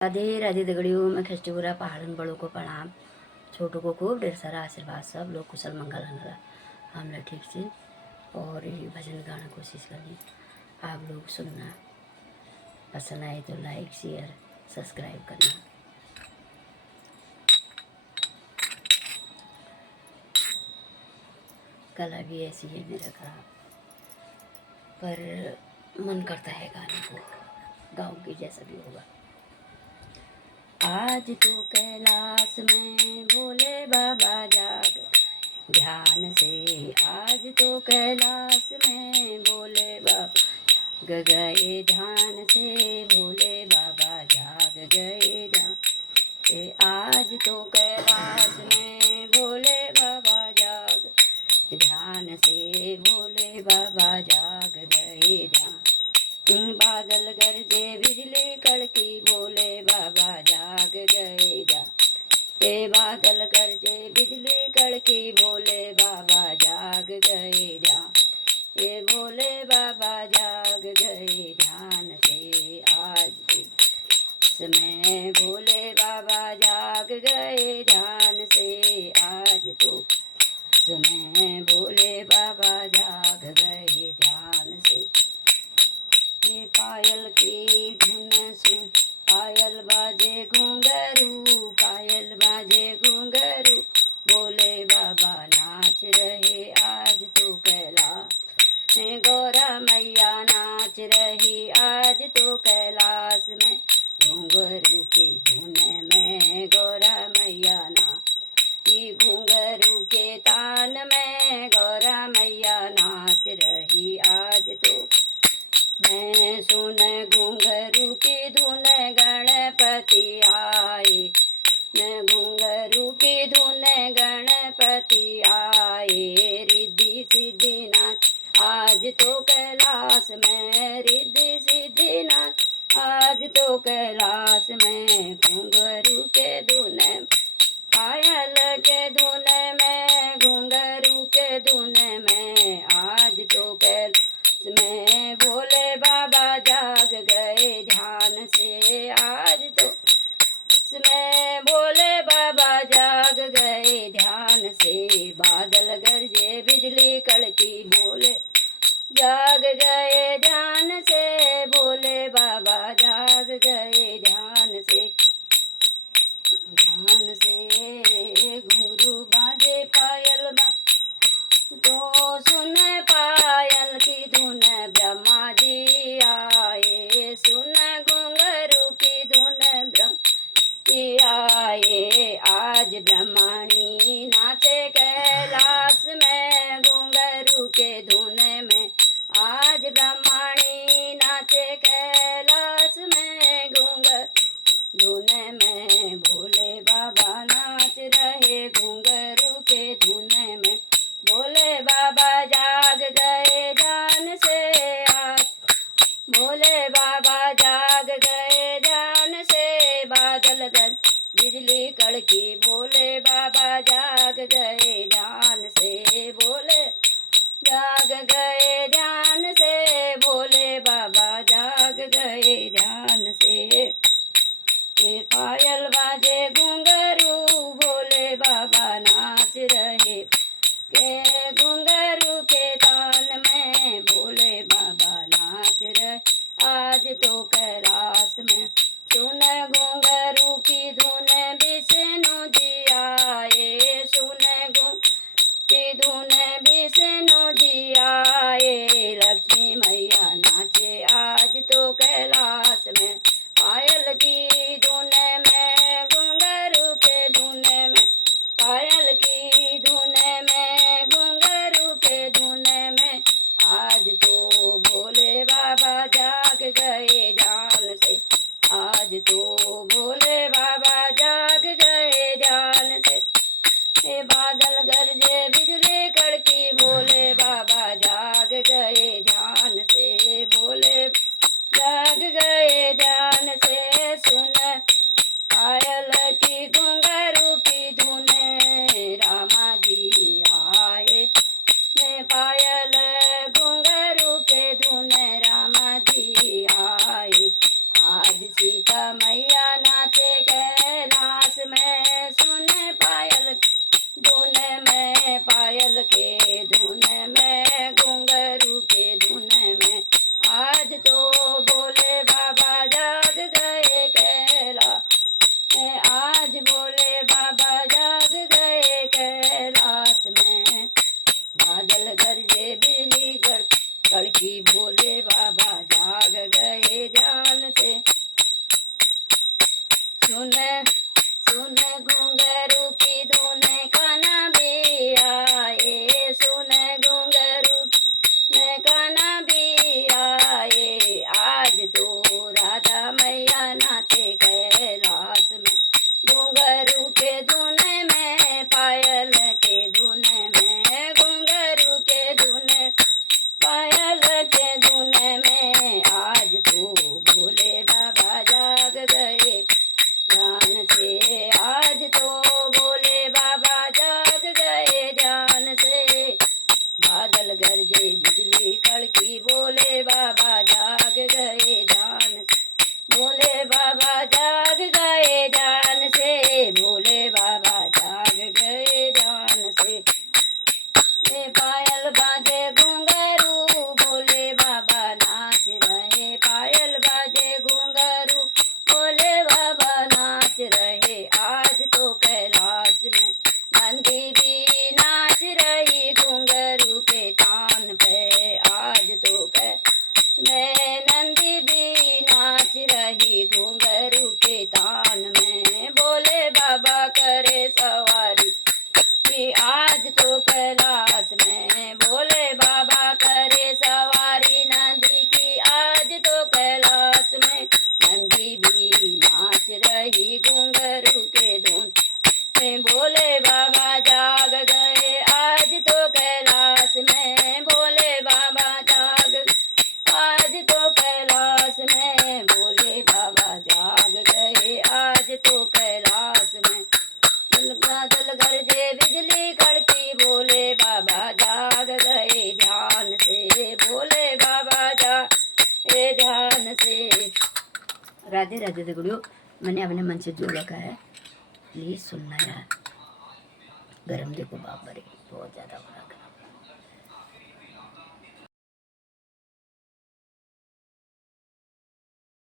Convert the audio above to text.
राधे राधे दगड़ियों। मैं खिस्टूरा पहाड़न बड़ों को प्रणाम, छोटों को खूब ढेर सारा आशीर्वाद। सब लोग कुशल मंगल हमारा हम लोग ठीक से और ये भजन गाना कोशिश करनी। आप लोग सुनना, पसंद आए तो लाइक शेयर सब्सक्राइब करना। कला भी ऐसी है मेरा का, पर मन करता है गाने को गाँव की जैसा भी होगा। आज तो कैलाश में भोले बाबा जाग ध्यान से। आज तो कैलाश में भोले बाबा गए ध्यान से। भोले बाबा जाग गए ध्यान से। आज तो कैलाश में भोले बाबा जाग ध्यान से। भोले बाबा जाग गए ध्यान। बादल गरजे बिजली कड़की भोले बाबा जाग गए ध्यान। बादल गरजे बिजली कड़की भोले बाबा जाग गए ध्यान। ये भोले बाबा जाग गए ध्यान से। आज समय भोले बाबा जाग गए ध्यान से। आज तो समय भोले बाबा जाग गए ध्यान से। पायल की धुन सुन, पायल बाजे घुंघरू, पायल बाजे घुंघरू, भोले बाबा नाच रहे आज तो कैलाश में। गौरा मैया नाच रही आज तो कैलाश में। घुंघरू की धुन में गौरा मैया नाच, घुंघरू के तान में गौरा मैया नाच रही आज तो। मैं सुन घुंघरू की धुन गणपति आए। मैं घुंघरू की धुन गणपति आए। रिद्धि सिद्धि नाच आज तो कैलाश में। रिद्धि सिद्धि नाच आज तो कैलाश में। घुंघरू के धुन पायल के धुन में, घुंघरू के धुन में आज तो कैलाश में भोले बाबा जाग गए ध्यान से। आज तो में भोले बाबा जाग गए ध्यान से। बादल गरजे बिजली कड़की भोले जाग गए ध्यान से। भोले बाबा जाग गए ध्यान से। ध्यान से घुंघरू बाजे पायल बा तो सुन पायल की धुन ब्रह्मा जी आए। सुन घुंघरू की धुन ब्रह्मा जी आए। आज ब्रह्मणी नाचे कैलाश में घुंघरू के धुन में। आज ब्रह्मणी नाचे कैलाश में घुंघरू धुन में। भोले बाबा नाच रहे घुंघरू के धुन में। भोले बाबा जाग गए ध्यान से। आज भोले बाबा जाग गए ध्यान से। बादल गरजे बिजली कड़की भोले बाबा जाग गए ध्यान से। भोले जाग गए ध्यान से। भोले बाबा जाग गए ध्यान से। पायल बाजे घुंघरू भोले बाबा नाच रहे के। घुंघरू के तान में भोले बाबा नाच रहे आज तो कैलाश में। सुन घुंघरू की धुन विष्णु जी आए। सुन घुंघरू की धुन विष्णु जी आए। लक्ष्मी मैया नाचे आज तो कैलाश में। पायल की धुन में घुंघरू के धुन में। पायल की धुन में घुंघरू के धुन में आज तो भोले बाबा जाग गए ध्यान से। आज तो भोले बाबा जाग गए ध्यान से। बादल गरजे बिजली कड़की भोले बाबा जाग गए ध्यान से। भोले जाग गए ध्यान से। सुन पायल की घुंघरू की धुन रामा जी आए। मैं पायल घुंघरू के धुन रामा जी आए। आज सीता मैया ना भोले बाबा जाग गए ध्यान से। सुन सुन घुंघरू की धुन कान्हा भी आए, सुन घुंघरू ने कान्हा भी आए। आज तो राधा मैया नाचे कैलाश में, घुंघरू के धुन में पायल के धुन में, घुंघरू के धुन पायल के धुन में। आज तो भोले बाबा जाग गए ध्यान से, आज तो भोले बाबा जाग गए ध्यान से। बादल गरजे बिजली कड़की, भोले बाबा जाग गए ध्यान से, भोले बाबा जाग गए ध्यान से, भोले बाबा जाग गए ध्यान से। पायल बाजे घुंघरू, भोले बाबा नाच रहे, पायल बाजे घुंघरू, भोले बाबा नाच रहे। आज तो कैलाश में नंदी भी नाच रही घुंघरू के तान पे, आज तो मैं नंदी भी नाच रही घुंघरू के तान में। भोले बाबा करे सवारी कि आज तो कैलाश में, भोले बाबा करे सवारी नंदी की, आज तो कैलाश में। नंदी भी नाच रही घुंघरू के धुन में, भोले बाबा जाग गए आज तो कैलाश में, भोले बाबा जाग आज तो कैलाश में, भोले बाबा जाग गए आज तो कैलाश में। बादल गरजे बिजली कड़की, भोले बाबा जाग गए ध्यान से, भोले बाबा जागे ध्यान से। राधे राधे दगड़ियों, मैंने अपने मन से जो लगा है प्लीज़ सुनना यार। गरम देखो बाप रे, बहुत ज़्यादा हो रहा है।